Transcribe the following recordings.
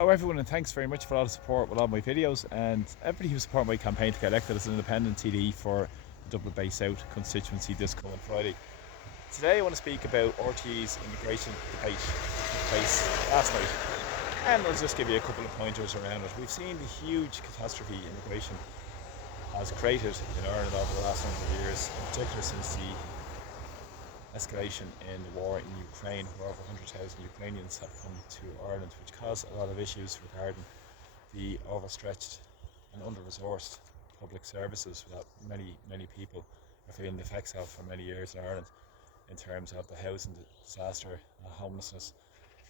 Hello everyone, and thanks very much for all the support with all my videos and everybody who supported my campaign to get elected as an independent TD for the Dublin Bay South constituency this coming Friday. Today I want to speak about RTE's immigration debate that took place last night, and I'll just give you a couple of pointers around it. We've seen the huge catastrophe immigration has created in Ireland over the last number of years, in particular since the escalation in the war in Ukraine, where over 100,000 Ukrainians have come to Ireland, which caused a lot of issues regarding the overstretched and under-resourced public services that many people are feeling the effects of for many years in Ireland, in terms of the housing disaster, homelessness,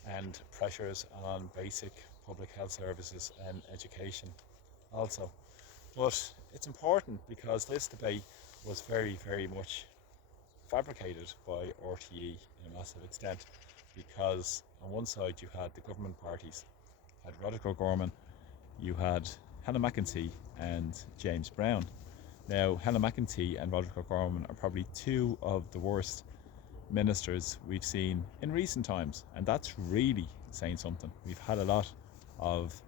and pressures on basic public health services and education also. But it's important because this debate was very much fabricated by RTE in a massive extent, because on one side you had the government parties, you had Roderick O'Gorman, you had Helen McEntee and James Brown. Now, Helen McEntee and Roderick O'Gorman are probably two of the worst ministers we've seen in recent times, and that's really saying something. We've had a lot of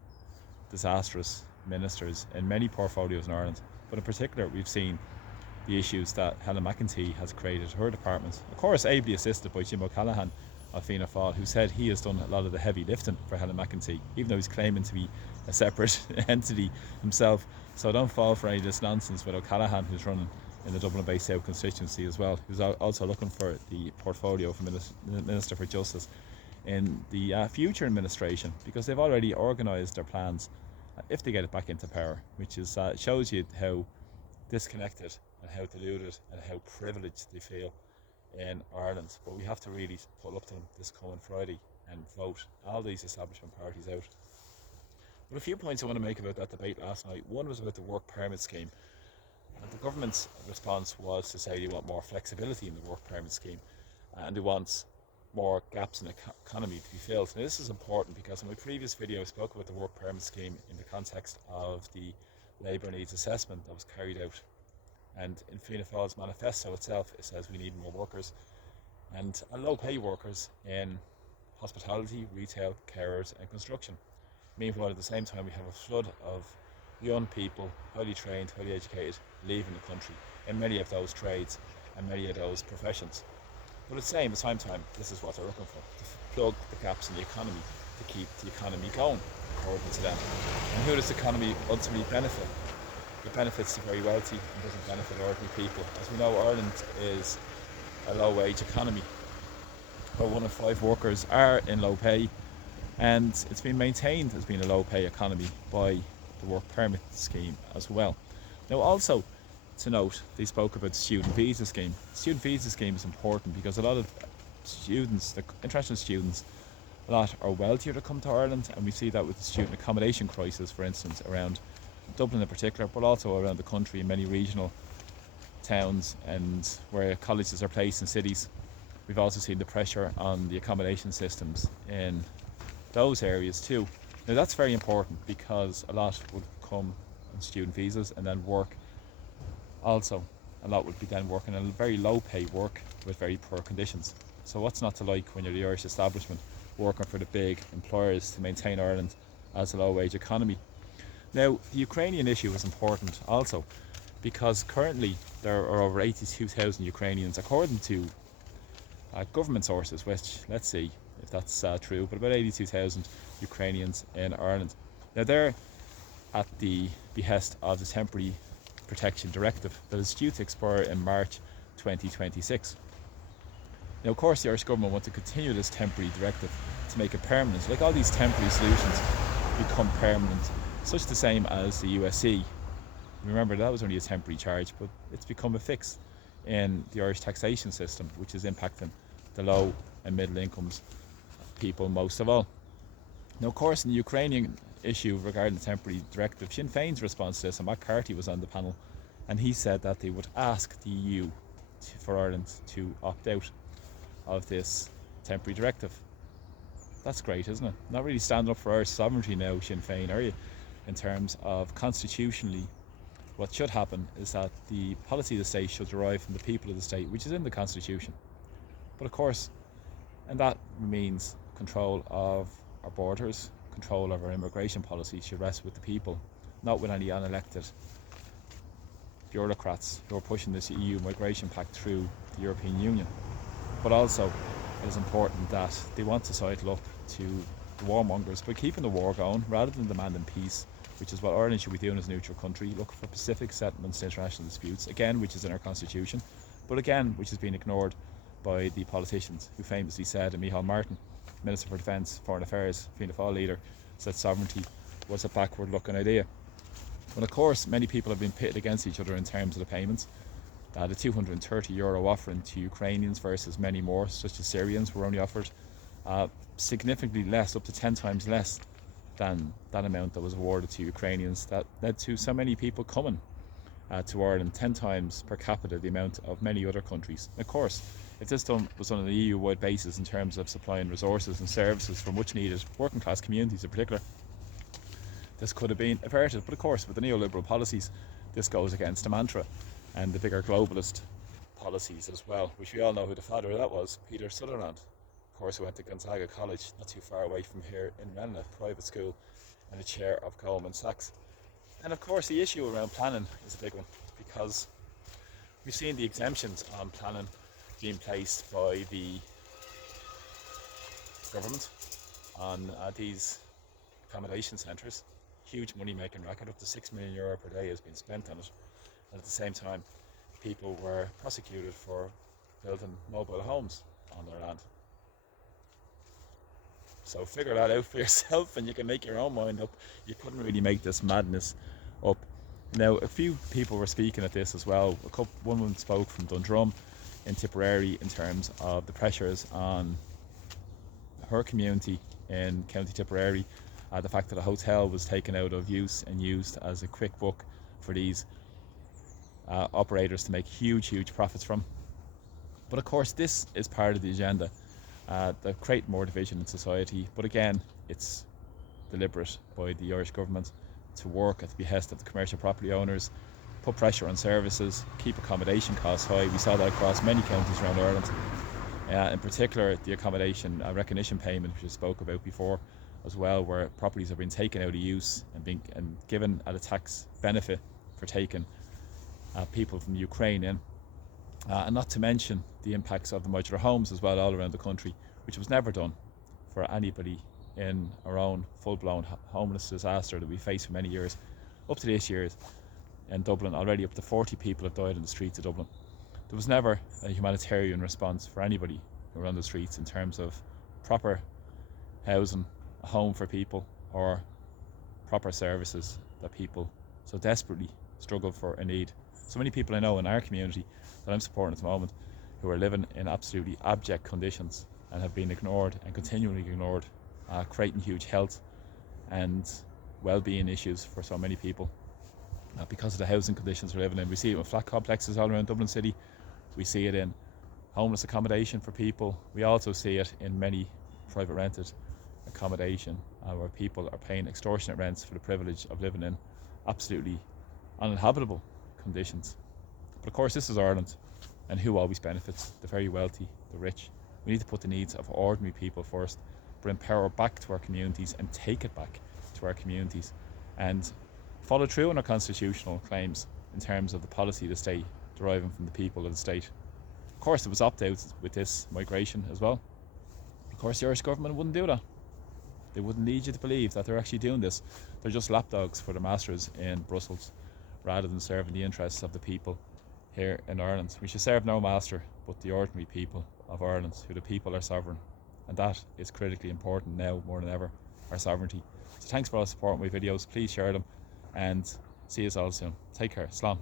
disastrous ministers in many portfolios in Ireland, but in particular we've seen the issues that Helen McEntee has created her department. Of course, ably assisted by Jim O'Callaghan of Fianna Fáil, who said he has done a lot of the heavy lifting for Helen McEntee, even though he's claiming to be a separate entity himself. So don't fall for any of this nonsense with O'Callaghan, who's running in the Dublin Bay South constituency as well, who's also looking for the portfolio of Minister for Justice in the future administration, because they've already organised their plans if they get it back into power, which is shows you how disconnected and how deluded and how privileged they feel in Ireland. But we have to really pull up to them this coming Friday and vote all these establishment parties out. But a few points I want to make about that debate last night. One was about the work permit scheme. And the government's response was to say they want more flexibility in the work permit scheme, and they want more gaps in the economy to be filled. Now, this is important because in my previous video I spoke about the work permit scheme in the context of the labour needs assessment that was carried out. And in Fianna Fáil's manifesto itself, it says we need more workers, and low pay workers in hospitality, retail, carers and construction. Meanwhile, at the same time, we have a flood of young people, highly trained, highly educated, leaving the country in many of those trades and many of those professions. But at the same time, this is what they're looking for, to plug the gaps in the economy, to keep the economy going, according to them. And who does the economy ultimately benefit? It benefits the very wealthy and doesn't benefit ordinary people. As we know, Ireland is a low wage economy, where 1 in 5 workers are in low pay, and it's been maintained as being a low pay economy by the work permit scheme as well. Now, also to note, they spoke about the student visa scheme. The student visa scheme is important because a lot of students, the international students, a lot are wealthier to come to Ireland, and we see that with the student accommodation crisis, for instance, around Dublin in particular, but also around the country in many regional towns and where colleges are placed in cities. We've also seen the pressure on the accommodation systems in those areas too. Now, that's very important because a lot would come on student visas and then work. Also, a lot would be then working in very low pay work with very poor conditions. So what's not to like when you're the Irish establishment working for the big employers to maintain Ireland as a low wage economy? Now, the Ukrainian issue is important also because currently there are over 82,000 Ukrainians, according to government sources, which, let's see if that's true, but about 82,000 Ukrainians in Ireland. Now, they're at the behest of the Temporary Protection Directive that is due to expire in March 2026. Now, of course, the Irish government want to continue this temporary directive to make it permanent, like all these temporary solutions become permanent, such the same as the USC. Remember, that was only a temporary charge, but it's become a fix in the Irish taxation system, which is impacting the low and middle incomes people most of all. Now, of course, in the Ukrainian issue regarding the temporary directive, Sinn Féin's response to this, and Matt Carty was on the panel, and he said that they would ask the EU for Ireland to opt out of this temporary directive. That's great, isn't it? Not really standing up for Irish sovereignty now, Sinn Féin, are you? In terms of constitutionally, what should happen is that the policy of the state should derive from the people of the state, which is in the constitution. But of course, and that means control of our borders, control of our immigration policy should rest with the people, not with any unelected bureaucrats who are pushing this EU migration pact through the European Union. But also, it is important that they want to sidle up to the warmongers by keeping the war going rather than demanding peace, which is what Ireland should be doing as a neutral country, looking for Pacific settlements to international disputes, again, which is in our constitution, but again, which has been ignored by the politicians who famously said, and Micheál Martin, Minister for Defence, Foreign Affairs, Fianna Fáil leader, said sovereignty was a backward-looking idea. But of course, many people have been pitted against each other in terms of the payments. The €230 offering to Ukrainians versus many more, such as Syrians, were only offered significantly less, up to 10 times less than that amount that was awarded to Ukrainians. That led to so many people coming to Ireland, 10 times per capita the amount of many other countries. And of course, if this was done on an EU-wide basis in terms of supplying resources and services for much needed working class communities in particular, this could have been averted. But of course, with the neoliberal policies, this goes against the mantra and the bigger globalist policies as well, which we all know who the father of that was, Peter Sutherland, of course, who went to Gonzaga College, not too far away from here in Rennes, private school, and the chair of Goldman Sachs. And of course, the issue around planning is a big one, because we've seen the exemptions on planning being placed by the government on these accommodation centres. Huge money making racket, up to €6 million per day has been spent on it, and at the same time people were prosecuted for building mobile homes on their land. So figure that out for yourself and you can make your own mind up. You couldn't really make this madness up. Now, a few people were speaking at this as well. One woman spoke from Dundrum in Tipperary in terms of the pressures on her community in County Tipperary, the fact that a hotel was taken out of use and used as a quick book for these operators to make huge profits from. But of course, this is part of the agenda that create more division in society. But again, it's deliberate by the Irish government to work at the behest of the commercial property owners, put pressure on services, keep accommodation costs high. We saw that across many counties around Ireland. In particular, the accommodation recognition payment, which I spoke about before as well, where properties have been taken out of use and given at a tax benefit for taking people from Ukraine in. And not to mention the impacts of the modular homes as well all around the country, which was never done for anybody in our own full-blown homeless disaster that we faced for many years. Up to this year in Dublin, already up to 40 people have died in the streets of Dublin. There was never a humanitarian response for anybody who were on the streets in terms of proper housing, a home for people, or proper services that people so desperately struggle for and need. So many people I know in our community that I'm supporting at the moment who are living in absolutely abject conditions and have been ignored and continually ignored, creating huge health and well-being issues for so many people because of the housing conditions we're living in. We see it with flat complexes all around Dublin City. We see it in homeless accommodation for people. We also see it in many private rented accommodation where people are paying extortionate rents for the privilege of living in absolutely uninhabitable conditions. But of course, this is Ireland, and who always benefits? The very wealthy, the rich. We need to put the needs of ordinary people first, bring power back to our communities and take it back to our communities, and follow through on our constitutional claims in terms of the policy of the state deriving from the people of the state. Of course, there was opt-outs with this migration as well. Of course, the Irish government wouldn't do that. They wouldn't lead you to believe that they're actually doing this. They're just lapdogs for the masters in Brussels, rather than serving the interests of the people here in Ireland. We should serve no master but the ordinary people of Ireland, who the people are sovereign. And that is critically important now more than ever, our sovereignty. So thanks for all the support on my videos. Please share them and see us all soon. Take care. Slán.